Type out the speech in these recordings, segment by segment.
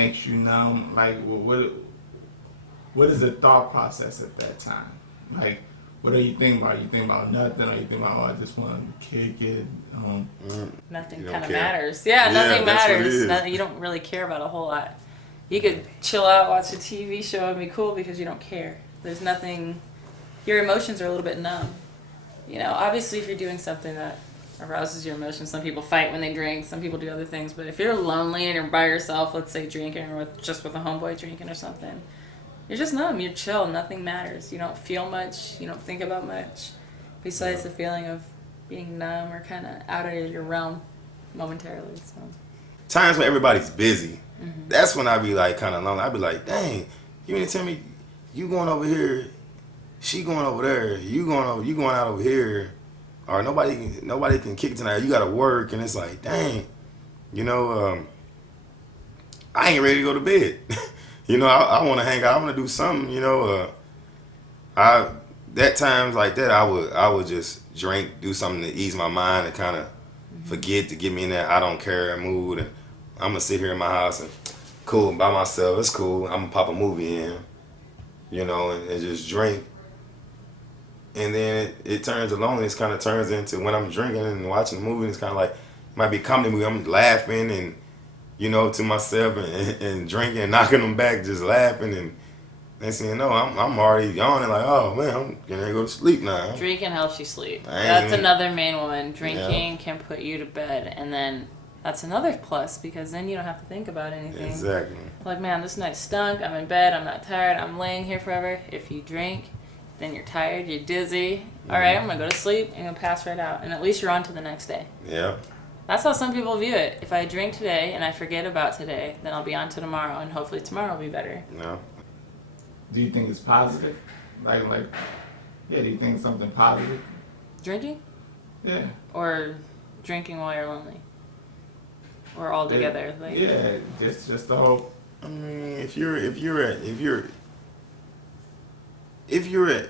makes you numb? Like, what is the thought process at that time? Like, what are you thinking about? You think about nothing, or you think about, oh, I just want to kick it? Nothing You don't kind of care. matters. Yeah, Yeah, nothing that's what it matters. is. Nothing, you don't really care about a whole lot. You could chill out, watch a TV show, and be cool because you don't care. There's nothing. Your emotions are a little bit numb. You know, obviously, if you're doing something that arouses your emotions, some people fight when they drink, some people do other things. But if you're lonely and you're by yourself, let's say drinking, or just with a homeboy drinking or something, you're just numb. You're chill. Nothing matters. You don't feel much. You don't think about much, besides the feeling of being numb or kind of out of your realm momentarily. So. Times when everybody's busy, that's when I be like kind of lonely. I be like, dang, you mean to tell me you going over here, she going over there, you going out over here, or nobody can kick tonight. You got to work, and it's like, dang, you know, I ain't ready to go to bed. You know, I want to hang out. I want to do something. You know, that times like that, I would just drink, do something to ease my mind and kind of forget, to get me in that I don't care mood, and I'm gonna sit here in my house and cool by myself. It's cool. I'm gonna pop a movie in, you know, and just drink. And then it turns to loneliness. Kind of turns into when I'm drinking and watching the movie. It's kind of like, it might be a comedy movie. I'm laughing and, you know, to myself and drinking and knocking them back, just laughing. And next thing you know, I'm already yawning like, oh man, I'm gonna go to sleep now. Drinking helps you sleep. I ain't That's even- another main one. Drinking can put you to bed, and then that's another plus because then you don't have to think about anything. Exactly. Like, man, this night stunk. I'm in bed. I'm not tired. I'm laying here forever. If you drink, then you're tired. You're dizzy. All right, I'm gonna go to sleep and you'll pass right out, and at least you're on to the next day. Yeah. That's how some people view it. If I drink today and I forget about today, then I'll be on to tomorrow, and hopefully tomorrow will be better. Yeah. Do you think it's positive? Yeah, do you think it's something positive? Drinking Yeah. or drinking while you're lonely, or all together. Like, Yeah, just the whole. I mean, if you're at,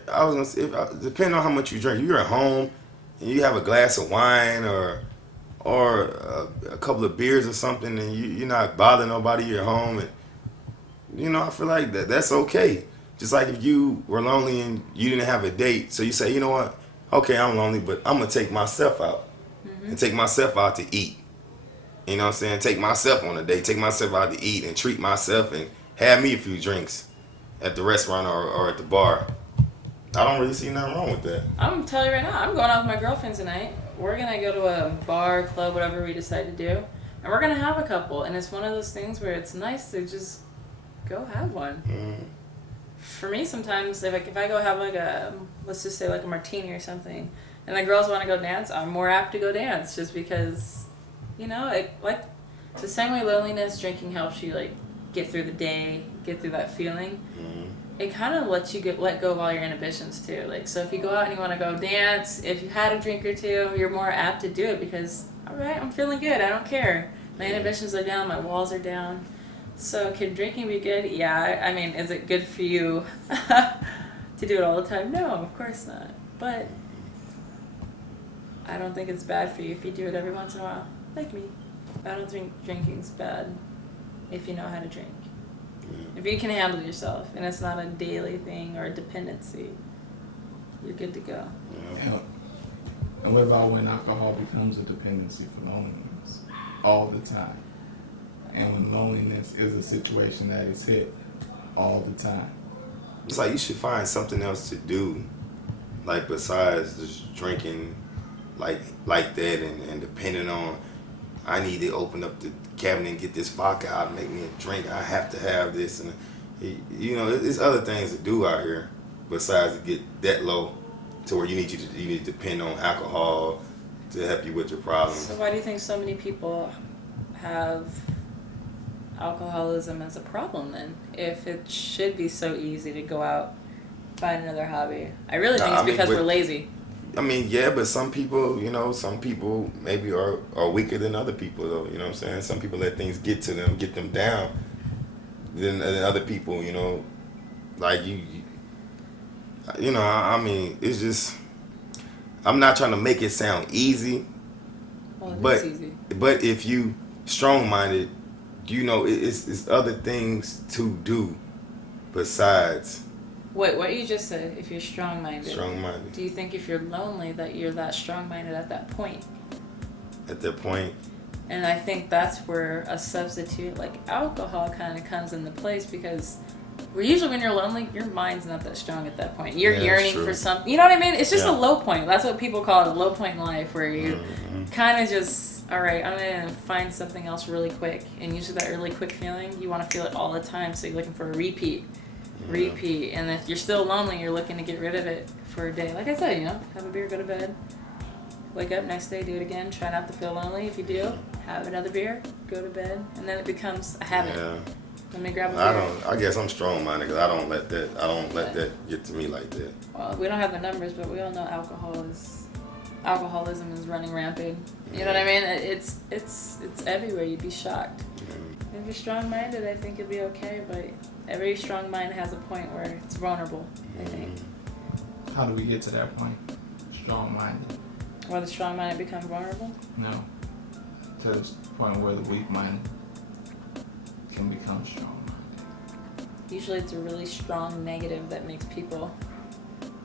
I was gonna say, depending on how much you drink, if you're at home and you have a glass of wine or a couple of beers or something, and you're not bothering nobody, you're home, and you know, I feel like that's okay. Just like if you were lonely and you didn't have a date, so you say, you know what, okay, I'm lonely, but I'm gonna take myself out and take myself out to eat. You know what I'm saying? Take myself on a date, take myself out to eat and treat myself and have me a few drinks at the restaurant or at the bar. I don't really see nothing wrong with that. I'm gonna tell you right now, I'm going out with my girlfriend tonight. We're gonna go to a bar, club, whatever we decide to do, and we're gonna have a couple. And it's one of those things where it's nice to just go have one. For me, sometimes if I go have like a, let's just say like a martini or something, and the girls want to go dance, I'm more apt to go dance just because, you know, like the same way loneliness, drinking helps you like get through the day, get through that feeling. It kind of lets you let go of all your inhibitions too. Like, so if you go out and you want to go dance, if you had a drink or two, you're more apt to do it because, all right, I'm feeling good. I don't care. My inhibitions are down. My walls are down. So can drinking be good? Yeah. I mean, is it good for you to do it all the time? No, of course not. But I don't think it's bad for you if you do it every once in a while. Like me. I don't think drinking's bad if you know how to drink. If you can handle yourself and it's not a daily thing or a dependency, you're good to go. Yeah. And what about when alcohol becomes a dependency for loneliness all the time? And when loneliness is a situation that is hit all the time. It's like you should find something else to do, like besides just drinking, like that, and depending on, I need to open up the cabinet and get this vodka out and make me a drink. I have to have this, and you know, there's other things to do out here besides to get that low to where you need to depend on alcohol to help you with your problems. So why do you think so many people have alcoholism as a problem then? If it should be so easy to go out, find another hobby. I really think it's because we're lazy. I mean, yeah, but some people, you know, some people maybe are weaker than other people, though. You know what I'm saying? Some people let things get to them, get them down. Than other people, you know, like you know. I mean, it's just. I'm not trying to make it sound easy, Well, it but is easy. but if you strong-minded, you know, it's other things to do besides Wait, what you just said, if you're strong-minded. strong-minded. Do you think if you're lonely that you're that strong-minded at that point? At that point, And I think that's where a substitute like alcohol kind of comes into place, because usually when you're lonely, your mind's not that strong at that point. You're Yeah, that's yearning true. for something. You know what I mean? It's just Yeah. a low point. That's what people call it, a low point in life, where you mm-hmm. kind of just, all right, I'm going to find something else really quick. And usually that really quick feeling, you want to feel it all the time. So you're looking for a repeat. And if you're still lonely, you're looking to get rid of it for a day. Like I said, you know, have a beer, go to bed. Wake up next day, do it again. Try not to feel lonely. If you do, have another beer, go to bed, and then it becomes a habit. Yeah. Let me grab a beer. I guess I'm strong-minded because I don't let that get to me like that. Well, we don't have the numbers, but we all know alcoholism is running rampant. You know what I mean? It's everywhere. You'd be shocked. Mm-hmm. If you're strong-minded, I think you'll be okay. But every strong mind has a point where it's vulnerable, I think. How do we get to that point? Strong-minded. Where the strong-minded become vulnerable. No. To the point where the weak-minded can become strong-minded. Usually it's a really strong negative that makes people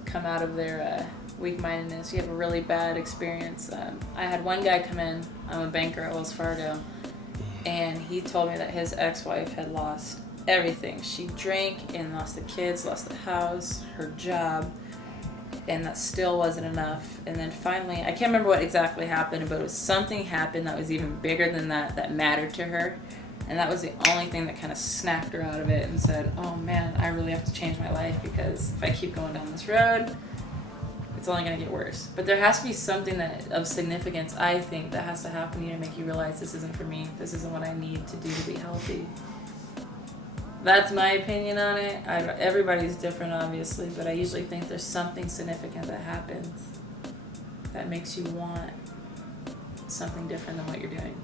come out of their weak-mindedness. You have a really bad experience. I had one guy come in. I'm a banker at Wells Fargo. And he told me that his ex-wife had lost everything. She drank and lost the kids, lost the house, her job. And that still wasn't enough. And then finally, I can't remember what exactly happened, but it was something happened that was even bigger than that mattered to her. And that was the only thing that kind of snapped her out of it and said, oh man, I really have to change my life, because if I keep going down this road, it's only going to get worse. But there has to be something that of significance, I think, that has to happen to you to make you realize this isn't for me. This isn't what I need to do to be healthy. That's my opinion on it. Everybody's different, obviously, but I usually think there's something significant that happens that makes you want something different than what you're doing.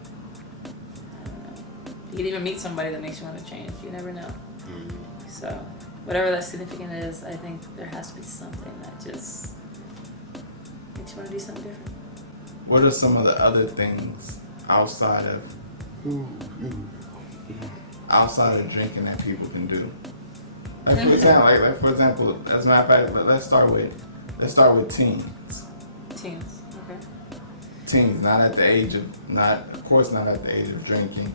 I don't know. You could even meet somebody that makes you want to change. You never know. Mm-hmm. So, whatever that significant is, I think there has to be something that just makes you want to do something different. What are some of the other things outside of drinking that people can do? Like for example, as a matter of fact, let's start with teens. Teens, okay. Teens, not at the age of drinking.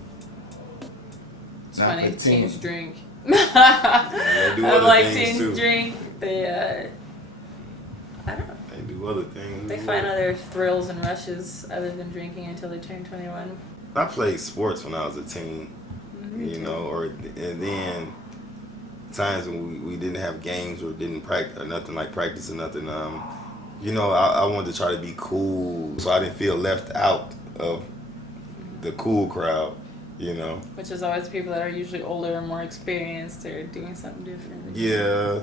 It's Not funny, the teens drink. They do I other like things teens too. drink. They, I don't know. They do other things. They find other thrills and rushes other than drinking until they turn 21. I played sports when I was a teen, you know, and then times when we didn't have games or didn't practice or nothing like practice or nothing. You know, I wanted to try to be cool, so I didn't feel left out of the cool crowd. You know. Which is always people that are usually older and more experienced or doing something different. Yeah.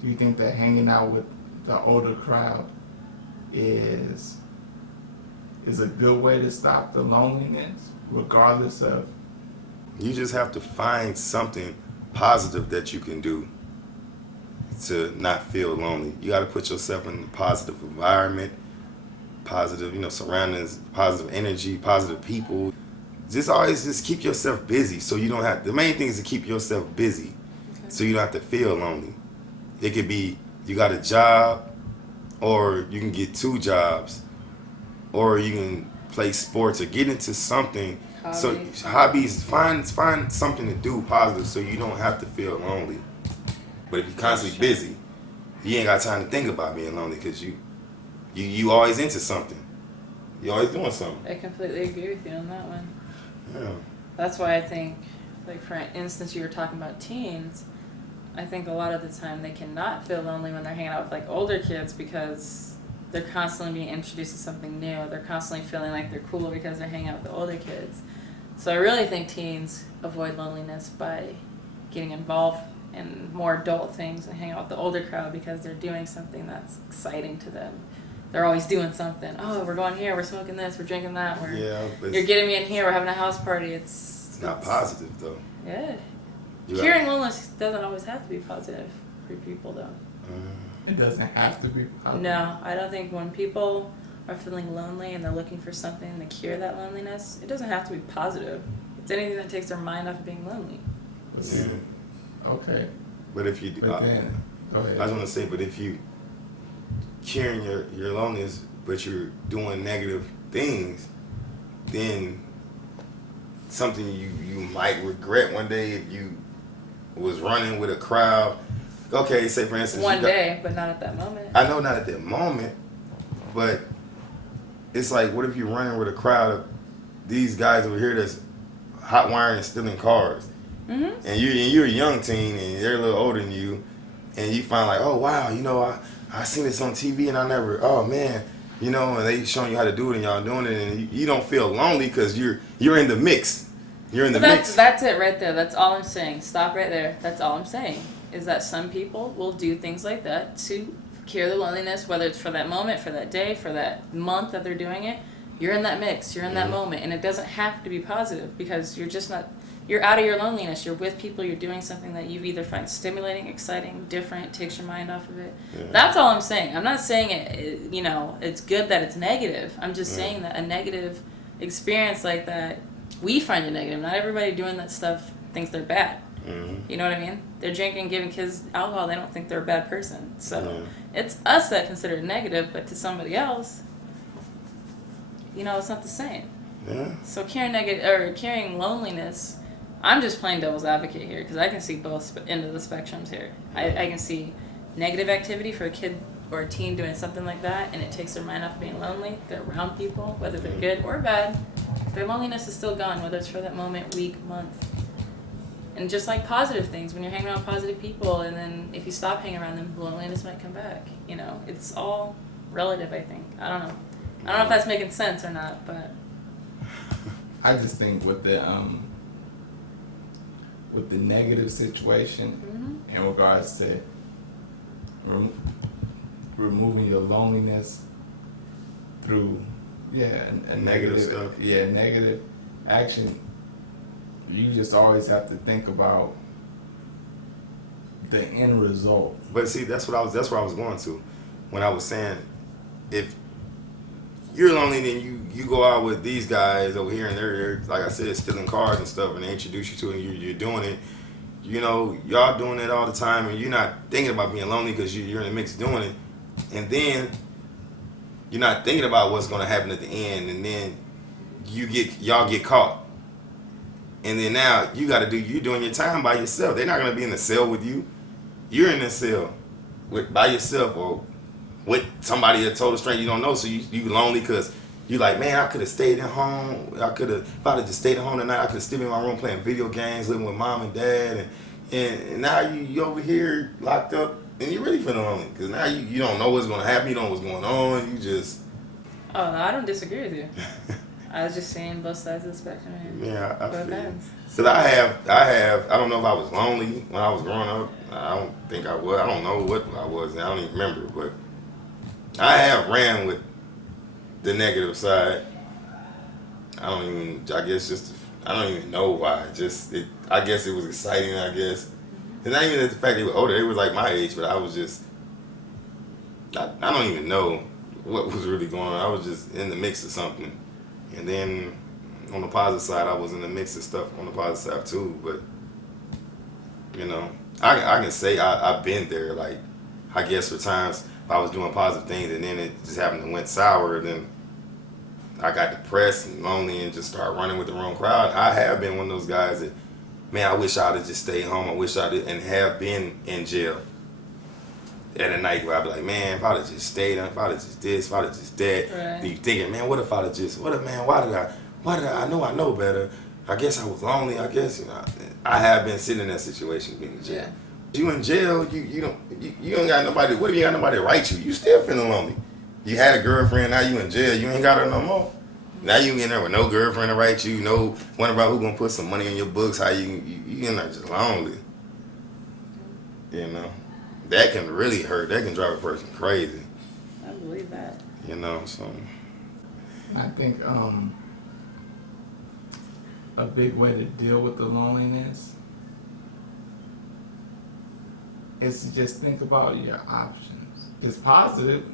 Do you think that hanging out with the older crowd is a good way to stop the loneliness, regardless of? You just have to find something positive that you can do to not feel lonely. You got to put yourself in a positive environment, positive, surroundings, positive energy, positive people. Just keep yourself busy so you don't have, the main thing is to keep yourself busy so you don't have to feel lonely. It could be you got a job, or you can get 2 jobs, or you can play sports or get into something. So hobbies, find something to do positive so you don't have to feel lonely. But if you're constantly busy, you ain't got time to think about being lonely because you always into something. You always doing something. I completely agree with you on that one. Yeah. That's why I think, like for instance, you were talking about teens. I think a lot of the time they cannot feel lonely when they're hanging out with like older kids because they're constantly being introduced to something new. They're constantly feeling like they're cool because they're hanging out with the older kids. So I really think teens avoid loneliness by getting involved in more adult things and hanging out with the older crowd because they're doing something that's exciting to them. They're always doing something. Oh, we're going here, we're smoking this, we're drinking that, you're getting me in here, we're having a house party. It's not positive though. Yeah. Curing loneliness doesn't always have to be positive for people though. It doesn't have to be positive. No, I don't think when people are feeling lonely and they're looking for something to cure that loneliness, it doesn't have to be positive. It's anything that takes their mind off of being lonely. But see, okay. But if you, But then, go ahead. I was gonna say, but if you curing your loneliness, but you're doing negative things, then something you might regret one day if you was running with a crowd. Okay, say for instance, One day, but not at that moment. I know not at that moment, but it's like, what if you're running with a crowd of these guys over here that's hot wiring and stealing cars, Mm-hmm. and you're a young teen and they're a little older than you, and you find like, oh wow, you know, I seen this on TV and I never, oh man, you know, and they showing you how to do it and y'all doing it, and you don't feel lonely because you're in the mix. You're in the mix. That's it right there. That's all I'm saying. Stop right there. That's all I'm saying. Is that some people will do things like that to cure the loneliness, whether it's for that moment, for that day, for that month that they're doing it. You're in that mix. You're in that moment, and it doesn't have to be positive because you're just not. You're out of your loneliness. You're with people. You're doing something that you either find stimulating, exciting, different, takes your mind off of it. Yeah. That's all I'm saying. I'm not saying it. You know, it's good that it's negative. I'm just saying that a negative experience like that, we find it negative. Not everybody doing that stuff thinks they're bad. Mm-hmm. You know what I mean? They're drinking, giving kids alcohol. They don't think they're a bad person. So Yeah. it's us that consider it negative, but to somebody else, you know, it's not the same. Yeah. So carrying loneliness, I'm just playing devil's advocate here because I can see both ends of the spectrums here. I can see negative activity for a kid or a teen doing something like that, and it takes their mind off being lonely. They're around people, whether they're good or bad. Their loneliness is still gone, whether it's for that moment, week, month. And just like positive things, when you're hanging around positive people, and then if you stop hanging around them, loneliness might come back. You know, it's all relative, I think. I don't know if that's making sense or not, but I just think with the negative situation in regards to removing your loneliness through a Negative stuff. negative action, you just always have to think about the end result. But see, that's where I was going to when I was saying, if you're lonely, then you go out with these guys over here and they're like I said, stealing cars and stuff, and they introduce you to it and you're doing it. You know, y'all doing it all the time, and you're not thinking about being lonely because you're in the mix doing it, and then you're not thinking about what's going to happen at the end, and then y'all get caught, and then now you're doing your time by yourself. They're not going to be in the cell with you. You're in the cell by yourself or with somebody, a total stranger you don't know. So you lonely because you like, man, I could have stayed at home. If I'd have just stayed at home tonight, I could have stayed in my room playing video games, living with mom and dad, and now you over here locked up, and you're really feeling lonely because now you don't know what's going to happen. You don't know what's going on. You just. oh no, I don't disagree with you. I was just saying both sides of the spectrum here. Yeah, I Both feel you. ends. Cause I don't know if I was lonely when I was growing up. I don't think I was. I don't know what I was. I don't even remember. But I have ran with the negative side. I don't even know why. I guess it was exciting. I guess it's not even the fact they were older. They were like my age, but I was just. I don't even know what was really going on. I was just in the mix of something, and then. On the positive side, I was in the mix of stuff on the positive side too, but you know, I can say I've been there. Like, I guess for times I was doing positive things and then it just happened to went sour. Then I got depressed and lonely and just started running with the wrong crowd. I have been one of those guys that, man, I wish I'd have just stayed home. I wish I did, and have been in jail at a night where I'd be like, man, if I'd have just stayed, if I'd have just this, if I'd have just that. Right. You thinking, man, why did I know better? I guess I was lonely. I guess, you know, I have been sitting in that situation being in jail. Yeah. You in jail, you don't got nobody. What if you got nobody to write you? You still feeling lonely. You had a girlfriend, now you in jail. You ain't got her no more. Now you in there with no girlfriend to write you. No wondering about who gonna put some money in your books. How you in there just lonely. You know, that can really hurt. That can drive a person crazy. I believe that. You know, so I think a big way to deal with the loneliness is to just think about your options. It's positive,